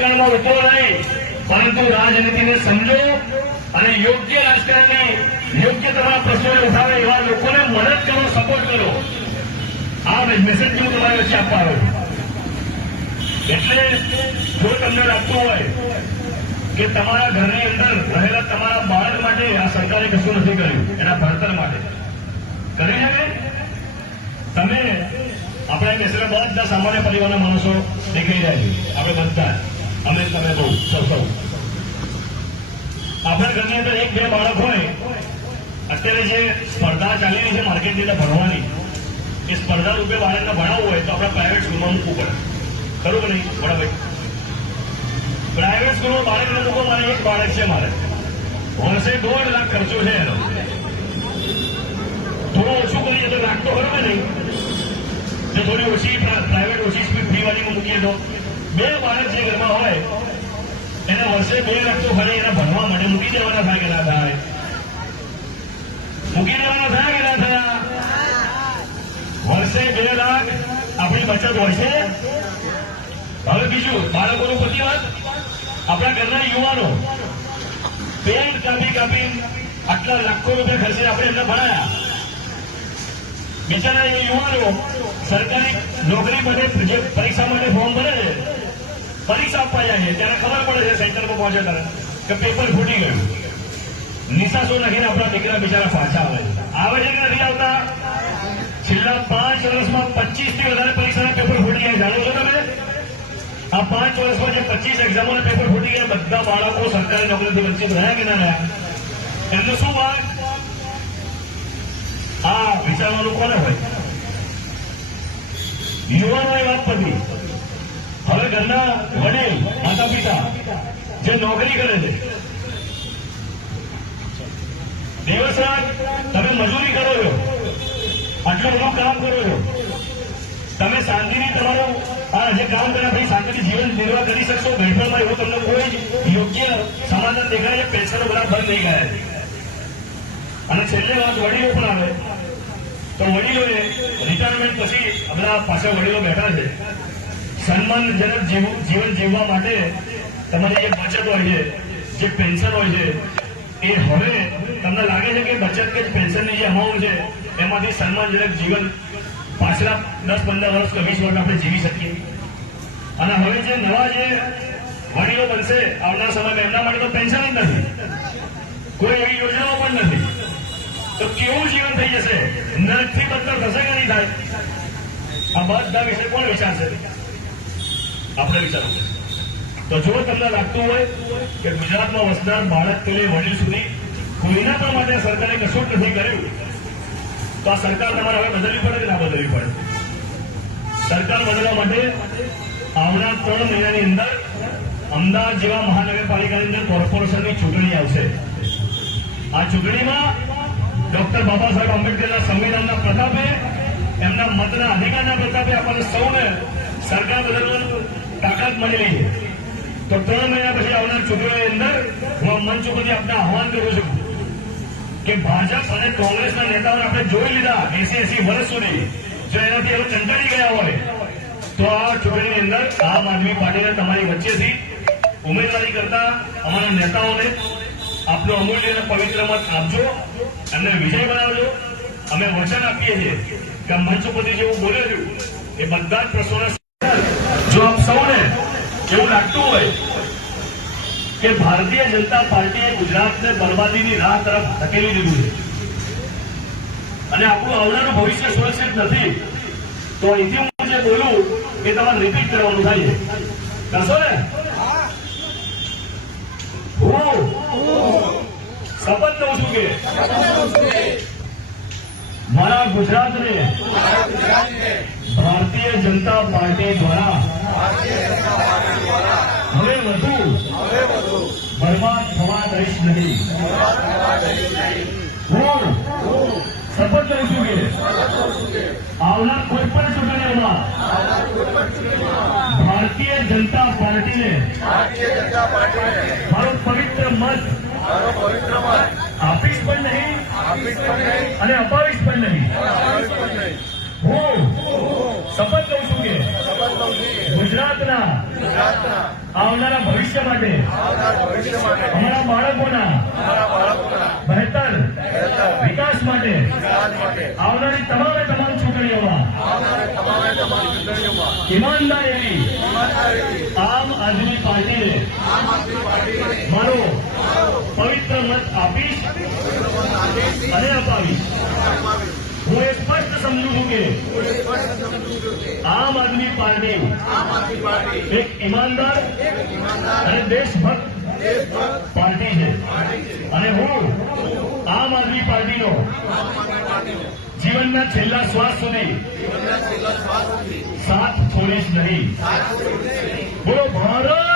રાજકારણમાં ઉભો નહીં, પરંતુ રાજનીતિને સમજો અને યોગ્ય રાજકારણની યોગ્ય તમારા પ્રશ્નોને ઉઠાવે એવા લોકોને મદદ કરો, સપોર્ટ કરો. આ મેસેજ હું તમારી વચ્ચે આપવા આવ્યો છું. એટલે જો તમને લાગતું હોય કે તમારા ઘરની અંદર રહેલા તમારા બાળક માટે આ સરકારે કશું નથી કર્યું, એના ભણતર માટે કરી શકે, તમે આપણે બેસેલા બધા સામાન્ય પરિવારના માણસો દેખાઈ રહ્યા છીએ. આપણે બધા અમે તમે બહુ સૌ આપણા ઘરની અંદર એક બે બાળક હોય, અત્યારે જે સ્પર્ધા ચાલી રહી છે માર્કેટની અંદર ભણવાની, એ સ્પર્ધા રૂપે બાળકને ભણાવવું હોય તો આપણે પ્રાઇવેટ સ્કૂલમાં મૂકવું પડે. ખરું કે નહીં બરાબર? પ્રાઇવેટ સ્કૂલમાં બાળકને મૂકો. મારે એક બાળક છે, મારે વર્ષે 1.5 લાખ ખર્ચો છે એનો. થોડું ઓછું કરીએ તો લાખ તો ખરું કે નહીં? જો થોડી ઓછી પ્રાઇવેટ ઓછી ફી વાળીમાં મૂકીએ તો 2 બાળક જે ઘરમાં હોય એને વર્ષે 2 લાખ તો ખરી એના ભણવા માટે મૂકી દેવાના થાય કે ના થાય? મૂકી દેવાના થાય કે ના થયા? વર્ષે 2 લાખ આપણી બચત હોય છે. હવે બીજું બાળકોનું પછી વાત, આપણા ઘરના યુવાનો પેન્ટ કાપી આટલા લાખો રૂપિયા ખર્ચે આપણે એમને ભણાયા. બિચારા એ યુવાનો સરકારી નોકરી માટે જે પરીક્ષા માટે ફોર્મ ભરે છે, પરીક્ષા આપવા જાય છે ત્યારે ખબર પડે છે સેન્ટરમાં પહોંચે ત્યારે કે પેપર ફૂટી ગયું. નિશાસો નાખીને આપણા દીકરા બિચારા પાછા આવે છે કે નથી આવતા? છેલ્લા 5 વર્ષમાં 25 થી વધારે પરીક્ષાના પેપર ફૂટી ગયા. જાણો છો તમે? આ 5 વર્ષમાં જે 25 એક્ઝામોના પેપર ફૂટી ગયા, બધા બાળકો સરકારી નોકરીથી વંચિત રહ્યા કે ના રહ્યા? એમનું શું વાત? આ વિચારવાનું કોને હોય? યુવાનોની વાત પતી. હવે ઘરના વડીલ માતા પિતા જે નોકરી કરે છે, દિવસ રાત તમે મજૂરી કરો છો, આટલું બધું કામ કરો છો, તમે શાંતિથી તમારું આ જે કામ કર્યા પછી શાંતિથી જીવન નિર્વાહ કરી શકશો? ગઈફળમાં એવું તમને કોઈ જ યોગ્ય સમાધાન દેખાય? પેન્શનો બધા બંધ થઈ ગયા છે. અને છેલ્લે વાત વડીલો પણ આવે તો વડીલોએ રિટાયરમેન્ટ પછી બધા પાછા વડીલો બેઠા છે. સન્માનજનક જીવન જીવવા માટે તમારી જે બચત હોય છે, જે પેન્શન હોય છે, એ હવે તમને લાગે છે કે બચત કે પેન્શનની જે અમાઉન્ટ છે એમાંથી સન્માનજનક જીવન પાછલા 10-15 વર્ષ કે 20 વર્ષ આપણે જીવી શકીએ? અને હવે જે નવા જે વડીલો બનશે આવનાર સમયમાં, એમના માટે તો પેન્શન જ નથી, કોઈ એવી યોજનાઓ પણ નથી. તો કેવું જીવન થઈ જશે? નરકથી બદતર થશે કે નહીં થાય? આ બધા વિશે કોણ વિચારશે? આપણે વિચારવું. તો જો તમને લાગતું હોય કે ગુજરાતમાં વસનાર બાળકથી લઈ વડીલ સુધી કોઈના પણ માટે સરકારે કશું જ નથી કર્યું, તો આ સરકાર તમારે હવે બદલવી પડે કે ના બદલવી પડે? સરકાર બદલવા માટે આવનાર 3 મહિનાની અંદર અમદાવાદ જેવા મહાનગરપાલિકાની અંદર કોર્પોરેશનની ચૂંટણી આવશે. આ ચૂંટણીમાં ડોક્ટર બાબા સાહેબ આંબેડકરના સંવિધાનના પ્રતાપે, એમના મતના અધિકારના પ્રતાપે આપણને સૌને સરકાર બદલવાની તાકાત મળેલી છે. તો 3 મહિના પછી આવનાર ચૂંટણીની અંદર હું મંચ ઉપરથી આપણે આહવાન કરું છું કે ભાજપ અને કોંગ્રેસના નેતાઓને આપણે જોઈ લીધા 80 વર્ષ સુધી, જો એનાથી હવે કંટાળી ગયા હોય તો આ ચૂંટણીની અંદર આમ આદમી પાર્ટીને તમારી વચ્ચેથી ઉમેદવારી કરતા અમારા નેતાઓને આપનો અમૂલ્ય અને પવિત્ર મત આપજો, એમને વિજય બનાવજો. અમે વચન આપીએ છીએ કે મંચ ઉપરથી જેવું બોલે છું એ બધા જ પ્રશ્નોના જો આપ સૌને એવું લાગતું હોય કે ભારતીય જનતા પાર્ટીએ ગુજરાતને બરબાદીની રાહ તરફ ધકેલી દીધું છે અને આપણું આવનારું ભવિષ્ય સુરક્ષિત નથી, તો અહીંથી હું જે બોલું એ તમારે રિપીટ કરવાનું થાય છે. કરશો ને? હું શપથ લઉં છું કે મારા ગુજરાતને ભારતીય જનતા પાર્ટી દ્વારા હવે વધુ બરબાદ થવા દઈશ નહીં. હું શપથ લઉં છું કે આવનાર કોઈ પણ ચૂંટણીઓમાં ભારતીય જનતા પાર્ટીને મારો પવિત્ર મત આપીશ પણ નહીં અને અપાવીશ પણ નહીં. હું શપથ લઉં છું કે ગુજરાતના ગુજરાતના આવનારા ભવિષ્ય માટે અમારા બાળકોના બહેતર વિકાસ માટે આવનારી તમામે તમામ ચૂંટણીઓમાં ઈમાનદાર એવી આમ આદમી પાર્ટીને મારો પવિત્ર મત આપીશ અને અપાવીશ. હું એ સ્પષ્ટ સમજુ છું કે આમ આદમી પાર્ટી એક ઈમાનદાર અને દેશભક્ત પાર્ટી છે અને હું આમ આદમી પાર્ટીનો જીવનના છેલ્લા શ્વાસ સુધી સાથ છોડીશ નહીં. બોલો ભારત